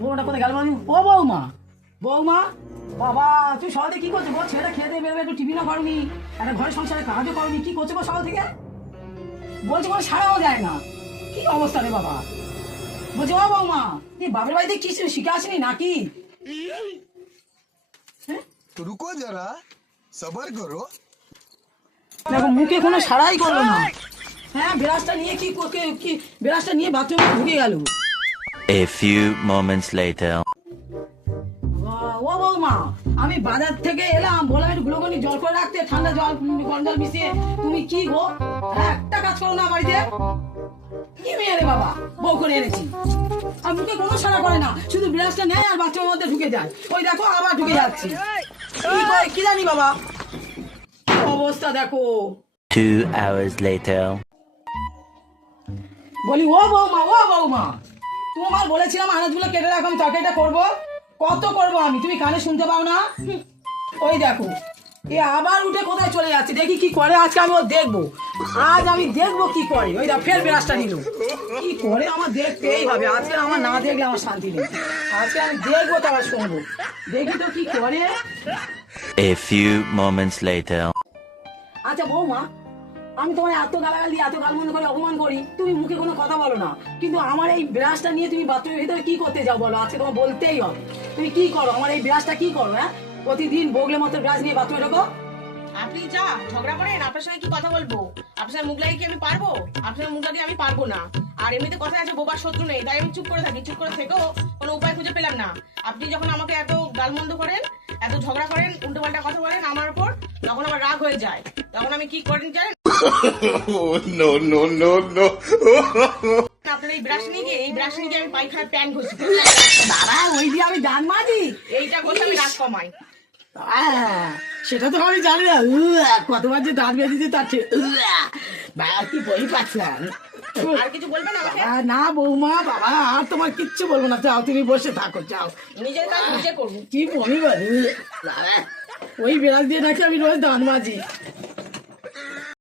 বউটা কোথায় গেল? ও বৌমা, বৌমা, বাবা তুই সকালে কি করছো? বউ ছেলেটা খেয়ে দিয়ে বেরোবে, একটু টিফিনও করনি, একটা ঘরের সংসারে কাজও করনি, কি করছো গো সকাল থেকে? বলছি কোনো সারাও যায় না, কি অবস্থা রে বাবা? বলছি ও বৌমা, তুই বাপের বাড়িতে কিছু শিখে আসিনি নাকি? तो रुको जरा सबर करो। দেখো মুখে কোনো সারাই করলো না। হ্যাঁ ব্রাশটা নিয়ে কি ব্রাশটা নিয়ে বাথরুমে ঢুকে গেল। A few moments later. ও বৌমা, আমি বাজার থেকে এলাম, বললাম একটু গ্লুকনি জল করে রাখতে, ঠান্ডা জল গরম জল মিশিয়ে। তুমি কি গো একটা কাজ করো না বাড়িতে? কি মেয়ে রে বাবা, বউ করে এনেছি আর মুখে কোনো সারা করে না, শুধু ব্রাশটা নেয় আর বাথরুমের মধ্যে ঢুকে যায়। ওই দেখো আবার ঢুকে যাচ্ছে, কি করে কি জানি বাবা, অবস্থা দেখো। 2 hours later. বলি ও বৌমা, তোমার বলেছিলাম আনাজগুলো কেটে রাখো, আমি তরকারিটা করবো, কত করবো আমি, তুমি কানে শুনতে পাও না? ওই দেখো এ আবার উঠে কোথায় চলে যাচ্ছে, দেখি কি করে আজকে আমি ও দেখবো, আজ আমি দেখবো কি করে। ওই দেখো ফের ব্রাশটা নিল, কি করে আমার দেখতেই হবে, আজকে আমার না দেখলে আমার শান্তি নেই, আজকে আমি দেখবো তারপর শুনবো, দেখি তো কি করে। A few moments later. আচ্ছা বৌমা, আমি তোমার এত গালাগাল দিয়ে এত গালমন্দ করে অপমান করি, তুমি মুখে কোনো কথা বলো না, কিন্তু আমার এই ব্রাশটা নিয়ে তুমি বাথরুমের ভিতরে কি করতে যাও বলো? আজকে তোমার বলতেই হবে, তুমি কি করো আমার এই ব্রাশটা কি করো? হ্যাঁ প্রতিদিন বগলে মতো ব্রাশ নিয়ে বাথরুমে ঢোকো। আপনি যা ঝগড়া করেন, আপনার সঙ্গে কি কথা বলবো? আপনার সঙ্গে মুখ লাগিয়ে কি আমি পারবো? আপনার সঙ্গে মুখ লাগিয়ে আমি পারবো না। আর এমনিতে কথা আছে বোবার শত্রু নেই, তাই আমি চুপ করে থাকি, চুপ করে থেকেও কোনো উপায় খুঁজে পেলাম না। আপনি যখন আমাকে এত গালমন্দ করেন, এত ঝগড়া করেন, উল্টো পাল্টা কথা বলেন আমার উপর, তখন আমার রাগ হয়ে যায়, তখন আমি কি করেন জানেন? No no no no. আপনার এই ব্রাশ নিয়ে গিয়ে আমি পায়খানার প্যান ঘষি, দাঁড়া ওই দিয়ে আমি জান মারি, এইটা ঘষে আমি রাগ কমাই। সেটা তো আমি জানি না, কতবার যে দাঁত বেঁধেছে তার ঠিক কি বই পাচ্ছিলাম। আর কিছু বলবেন আমাকে? না বৌমা বাবা, আর তোমার কিচ্ছু বলবো না, যাও তুমি বসে থাকো, যাও। নিজের কাজ নিজে করবো। কি বমি করে ওই বিড়াল দিয়ে নাকি আমি রোজ দাঁত মাজি।